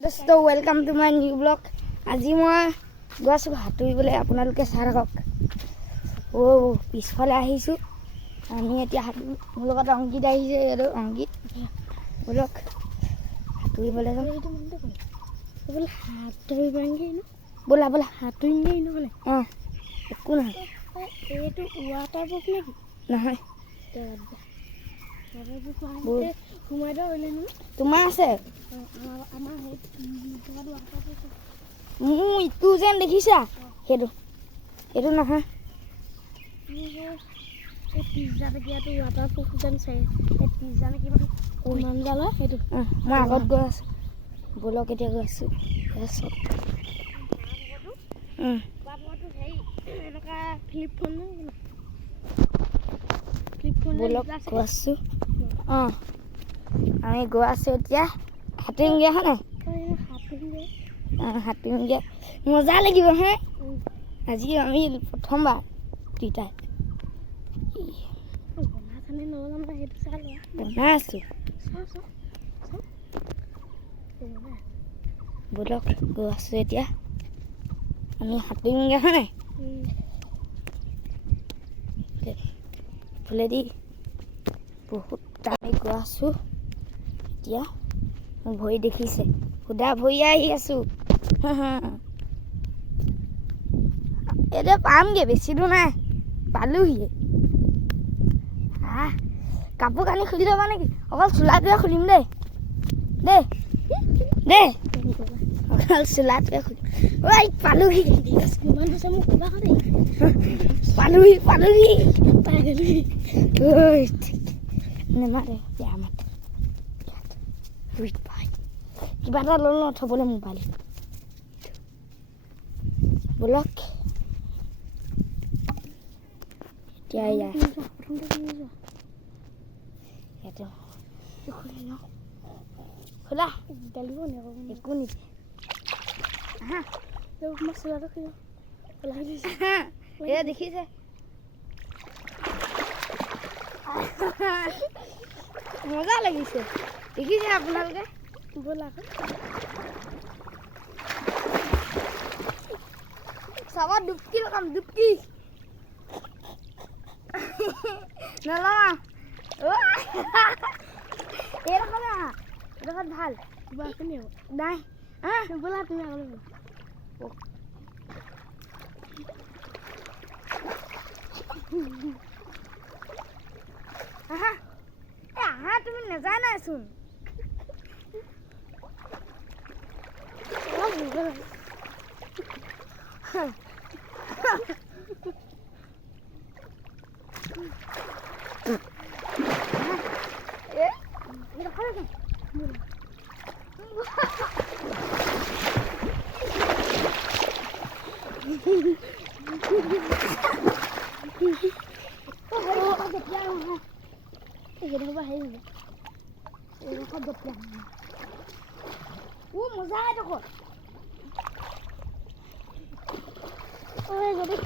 So welcome to my new vlog. আজি মই গৈছোঁ সাঁতুৰিবলৈ আপোনালোকে চাই থাকক। পিছফালে আহিছোঁ আমি এতিয়া মোৰ লগত অংকিত আহিছে আৰু অংকিত বলক সাঁতুৰিবলৈ যাওঁ। ব'লা ব'লা সাঁতুৰিমগৈ নহ'লে অঁ একো নহয় এইটো ৱাটাৰ প্ৰুফ নেকি নহয় সোমাই দিয়া হ'লে নহয় তোমাৰ আছে আমাৰ মোৰ ইটো যেন দেখিছা সেইটো সেইটো নহয় এই পিজ্জা টকীয়াটো ৱাটাৰ প্ৰুফ যেন চাই এই পিজ্জা নে কিমান জাল হয় সেইটো মই আগত গৈ আছোঁ ব'লক এতিয়া গৈ আছোঁ চব এনেকুৱা ফ্লিপ ফোন ব'লক গৈ আছোঁ অঁ আমি গৈ আছোঁ এতিয়া সাঁতুৰিমগৈ হয় নাই সাঁতুৰিমগৈ মজা লাগিব হে আজি আমি প্ৰথমবাৰ দুইটাই বনাই আছোঁ ব'লক গৈ আছোঁ এতিয়া আমি সাঁতুৰিমগৈ হয় নাই ফুলেদি বহুত টানি গৈ আছোঁ এতিয়া মোৰ ভৰি দেখিছে সুধা ভৰি আহি আছোঁ এতিয়া পামগৈ বেছি দূৰ নাই পালোহিয়ে কাপোৰ কানি খুলি ল'বা নেকি অকল চোলাটোৱে খুলিম দেই দেই দেই অকল চোলাটোৱে খুলিম ঐ পালোহি পালোহি পালোহি নেমাৰে বেয়া মাতে কিবা এটা ল'লো থ'বলৈ মোবাইল ব'লক এতিয়া ইয়াতে খোলা একো নিদিয়ে এয়া দেখিছে মজা লাগিছে দেখিছে আপোনালোকে ব'লা চাবা ডুবকি লগাম ডুবকি নলগাম এইডোখৰত ভাল কিবা আছে নি নাই ব'লা তুমি আগলৈ আহা তুমি নেজানাইচোন মজা এডোখৰ যদি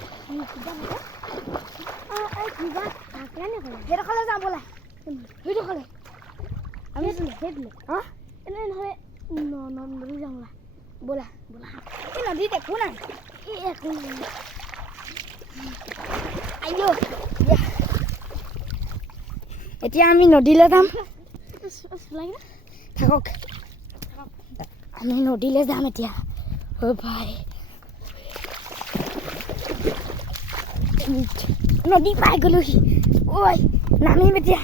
কিবা থাকে নে সেইডোখৰলৈ যাওঁ ব'লা সেইডোখৰলৈ আমি সেইটোলৈ এনে নহ'লে নদী যাওঁ ব'লা ব'লা এই নদীত একো নাই একো নাই আইঅ এতিয়া আমি নদীলৈ যাম থাকক আমি নদীলৈ যাম এতিয়া ভাই নদী পাই গ'লোহি ঐ নামিম এতিয়া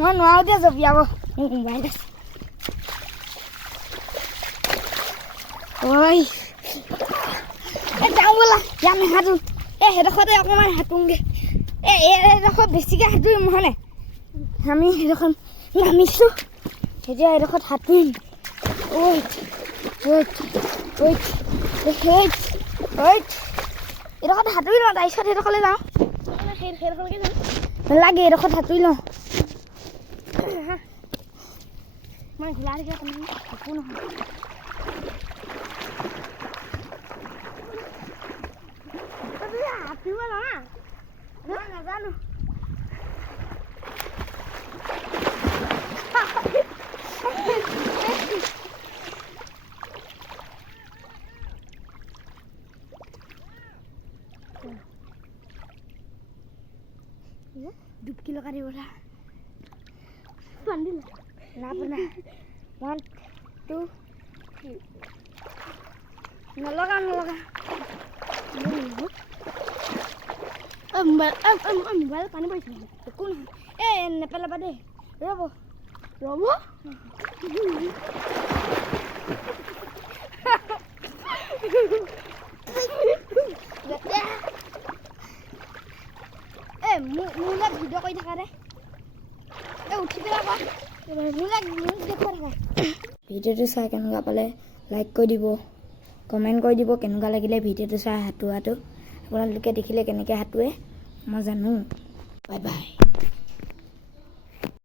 মই নোৱাৰো দিয়া জঁপিয়াব মোৰ মোবাইল আছে ঐ যাওঁ ব'লা ইয়াত নেসাঁতোৰ সেইডোখৰতে অকণমান সাঁতোংগৈ এইডোখৰত বেছিকৈ সাঁতুৰিম হয়নে আমি সেইডোখৰত নামিছোঁ এতিয়া এইডোখৰত সাঁতুৰিম এইডোখৰত সাঁতুৰি লওঁ তাৰপিছত সেইডোখৰলৈ যাওঁ নালাগে এইডোখৰত সাঁতুৰি লওঁ মই ঘোলা দেখি একো নহয় সাঁতুৰিব জানা মই নাজানো কিলো কাটিব দা বান্ধিলে না বনা 1 2 3 নলগা মোবাইল পানী পৰিছে একো নহয় নেপেলাবা দেই ৰ'ব মোলে ভিডিঅ' কৰি থাকা দে উঠি পেলাই মোলে দেখুৱাই থাকা ভিডিঅ'টো চাই কেনেকুৱা পালে লাইক কৰি দিব কমেণ্ট কৰি দিব কেনেকুৱা লাগিলে ভিডিঅ'টো চাই সাঁতোৰাটো আপোনালোকে দেখিলে কেনেকৈ সাঁতোৰে মই জানো বাই বাই